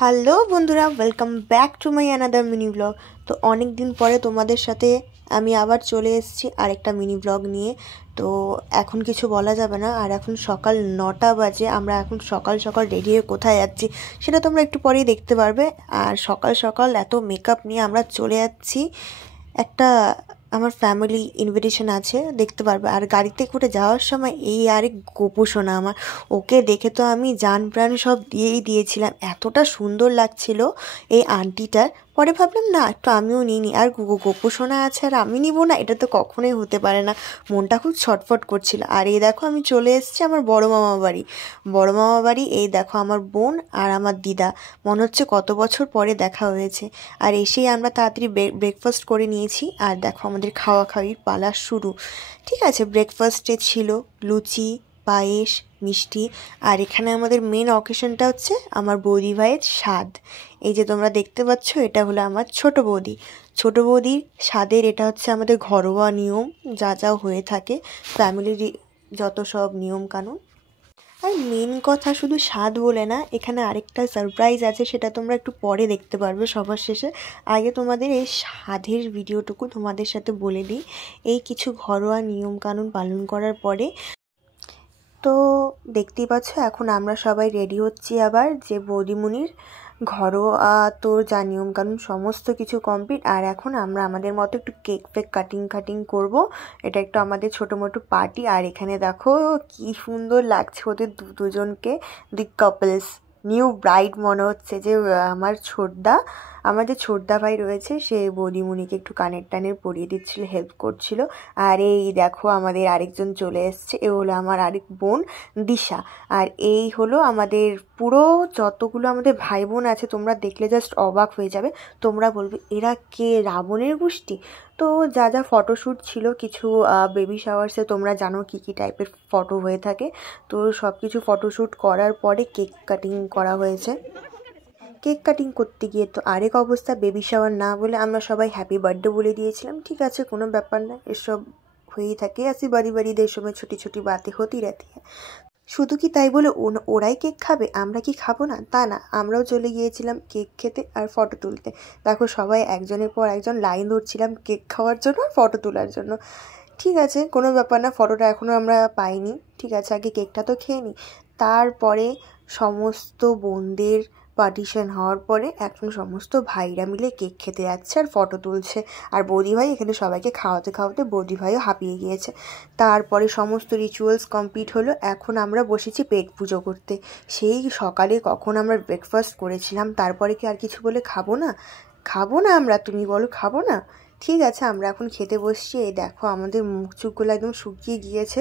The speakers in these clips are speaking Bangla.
হ্যালো বন্ধুরা, welcome back to my another mini blog. তো অনেক দিন পরে তোমাদের সাথে আমি আবার চলে এসেছি আরেকটা মিনি ব্লগ নিয়ে। তো এখন কিছু বলা যাবে না, আর এখন সকাল 9টা বাজে। আমরা এখন সকাল সকাল রেডি হয়ে কোথায় যাচ্ছি সেটা তোমরা একটু পরেই দেখতে পারবে। আর সকাল সকাল এত মেকআপ নিয়ে আমরা চলে যাচ্ছি একটা, আমার ফ্যামিলি ইনভিটেশন আছে, দেখতে পারবে। আর গাড়িতে করে যাওয়ার সময় এই আরেক গোপু সোনা আমার, ওকে দেখে তো আমি জান প্রাণ সব দিয়েই দিয়েছিলাম, এতটা সুন্দর লাগছিল এই আন্টিটার। পরে ভাবলাম না, একটু আমিও নিই। আর গোপু সোনা আছে আর আমি নিব না, এটা তো কখনোই হতে পারে না। মনটা খুব ছটফট করছিল। আর এই দেখো আমি চলে এসেছি আমার বড় মামা বাড়ি। বড় মামা বাড়ি, এই দেখো আমার বোন আর আমার দিদা, মনে হচ্ছে কত বছর পরে দেখা হয়েছে। আর এসেই আমরা তাড়াতাড়ি ব্রেকফাস্ট করে নিয়েছি। আর দেখো আমাদের খাওয়া খাওয়ির পালা শুরু। ঠিক আছে, ব্রেকফাস্টে ছিল লুচি, পায়েস, মিষ্টি। আর এখানে আমাদের মেন অকেশনটা হচ্ছে আমার বৌদি ভাইয়ের স্বাদ। এই যে তোমরা দেখতে পাচ্ছ, এটা হলো আমার ছোট বৌদি। ছোট বৌদির স্বাদের এটা হচ্ছে আমাদের ঘরোয়া নিয়ম, যা যা হয়ে থাকে ফ্যামিলির যত সব নিয়ম কানুন। আর মেন কথা শুধু স্বাদ বলে না, এখানে আরেকটা সারপ্রাইজ আছে, সেটা তোমরা একটু পরে দেখতে পারবে সবার শেষে। আগে তোমাদের এই স্বাদের ভিডিওটুকু তোমাদের সাথে বলে দিই। এই কিছু ঘরোয়া নিয়ম কানুন পালন করার পরে তো দেখতেই পাচ্ছ এখন আমরা সবাই রেডি হচ্ছি আবার যে বৌদিমুনির ঘরোয়া। তো যা নিয়মকানুন সমস্ত কিছু কমপ্লিট। আর এখন আমরা আমাদের মতো একটু কেক ফেক কাটিং করব। এটা একটু আমাদের ছোটো মোটো পার্টি। আর এখানে দেখো কি সুন্দর লাগছে ওদের দুজনকে, দি কাপলস। নিউ ব্রাইড মনে হচ্ছে যে আমার যে ছোটদা ভাই রয়েছে সে বৌদিমুনিকে একটু কানের টানের পরিয়ে দিচ্ছিল, হেল্প করছিল। আর এই দেখো আমাদের আরেকজন চলে এসছে, এ হলো আমার আরেক বোন দিশা। আর এই হলো আমাদের পুরো যতগুলো আমাদের ভাই বোন আছে, তোমরা দেখলে জাস্ট অবাক হয়ে যাবে। তোমরা বলবে এরা কে, রাবণের গোষ্ঠী? তো যা যা ফটোশ্যুট ছিল, কিছু বেবি শাওয়ার্সে তোমরা জানো কী কী টাইপের ফটো হয়ে থাকে। তো সব কিছু ফটোশ্যুট করার পরে কেক কাটিং করা হয়েছে। কেক কাটিং করতে গিয়ে তো আরেক অবস্থা, বেবি শাওয়ার না বলে আমরা সবাই হ্যাপি বার্থডে বলে দিয়েছিলাম। ঠিক আছে, কোনো ব্যাপার না, এসব হয়েই থাকে। আসি বাড়ি সময় ছোটি ছোটি বাতে হতি রেতি। শুধু কি তাই বলে ওরাই কেক খাবে, আমরা কি খাবো না তা না, আমরাও চলে গিয়েছিলাম কেক খেতে আর ফটো তুলতে। দেখো সবাই একজনের পর একজন লাইন ধরছিলাম কেক খাওয়ার জন্য আর ফটো তোলার জন্য। ঠিক আছে, কোনো ব্যাপার না, ফটোটা এখনও আমরা পাইনি। ঠিক আছে, আগে কেকটা তো খেয়ে নিই। তারপরে সমস্ত বোনদের পার্টিশন হওয়ার পরে এখন সমস্ত ভাইরা মিলে কেক খেতে যাচ্ছে আর ফটো তুলছে। আর বৌদি ভাই এখানে সবাইকে খাওয়াতে খাওয়াতে বৌদি ভাইও হাঁপিয়ে গিয়েছে। তারপরে সমস্ত রিচুয়ালস কমপ্লিট হলো, এখন আমরা বসেছি পেট পুজো করতে। সেই সকালে কখন আমরা ব্রেকফাস্ট করেছিলাম, তারপরে কি আর কিছু বলে খাবো না? খাবো না আমরা, তুমি বলো খাবো না? ঠিক আছে, আমরা এখন খেতে বসছি। এই দেখো আমাদের মুখ চুখগুলো একদম শুকিয়ে গিয়েছে,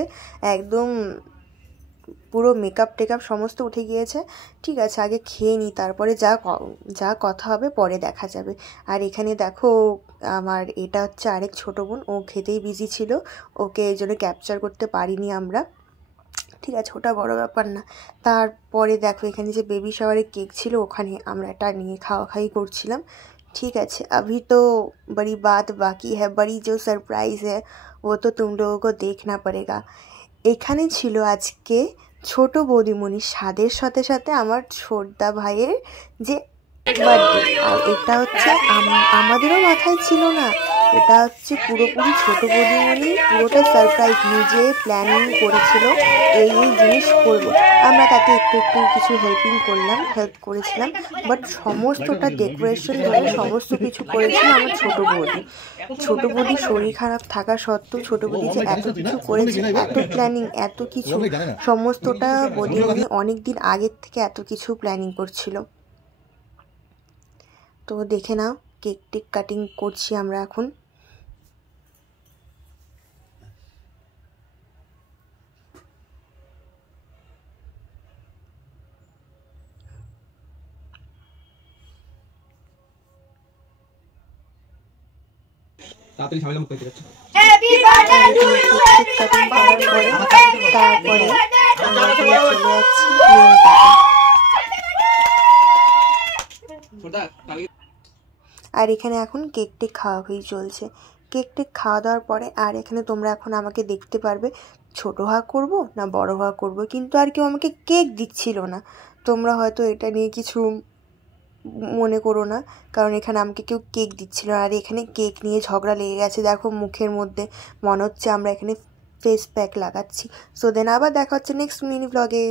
একদম পুরো মেকআপ টেকআপ সমস্ত উঠে গিয়েছে। ঠিক আছে, আগে খেয়ে নিই, তারপরে যা কথা হবে পরে দেখা যাবে। আর এখানে দেখো আমার এটা হচ্ছে আরেক ছোটো বোন, ও খেতেই বিজি ছিল, ওকে এই জন্য ক্যাপচার করতে পারিনি আমরা। ঠিক আছে, ওটা বড় ব্যাপার না। তারপরে দেখো এখানে যে বেবি শাওয়ারের কেক ছিল, ওখানে আমরা এটা নিয়ে খাওয়াখাই করছিলাম। ठीक है, अभी तो बड़ी बात बाकी है, बड़ी जो सरप्राइज़ है वो तो तुम लोगों को देखना पड़ेगा। এখানে ছিল আজকে ছোট বৌদিমণির স্বাদের সাথে সাথে আমার ছোটদা ভাইয়ের যে বার্থডে। আর এটা হচ্ছে আমাদেরও মাথায় ছিল না, এটা হচ্ছে পুরোপুরি ছোট বৌদিমণি পুরোটা সারপ্রাইজ, নিজে প্ল্যানিং করেছিল এই জিনিস করবো। আমরা তাতে একটু কিছু হেল্প করেছিলাম, বাট সমস্তটা ডেকোরেশন ধরে সমস্ত কিছু করেছিল আমার ছোট বৌদি। ছোট বৌদির শরীর খারাপ থাকা সত্ত্বেও ছোট বৌদি যে এত কিছু করেছে, এত প্ল্যানিং, এত কিছু, সমস্তটা বৌদিমণি অনেক দিন আগের থেকে এত কিছু প্ল্যানিং করছিল। তো দেখে নাও, কেক টেক কাটিং করছি আমরা এখন। তাড়াতাড়ি ঝামেলা মুক্ত হয়ে যাচ্ছে। Happy birthday to you, happy তারপরে আমরা চলে যাচ্ছি আর এখানে এখন কেক টেক খাওয়া হয়ে চলছে। কেক টেক খাওয়া দাওয়ার পরে আর এখানে তোমরা এখন আমাকে দেখতে পারবে ছোটো হওয়া করব না বড় হওয়া করব, কিন্তু আর কেউ আমাকে কেক দিচ্ছিল না। তোমরা হয়তো এটা নিয়ে কিছু মনে করো না, কারণ এখানে আমাকে কেউ কেক দিচ্ছিল আর এখানে কেক নিয়ে ঝগড়া লেগে গেছে। দেখো মুখের মধ্যে মনে হচ্ছে আমরা এখানে ফেস প্যাক লাগাচ্ছি। সো দেন আবার দেখা হচ্ছে নেক্সট মিনি ব্লগে।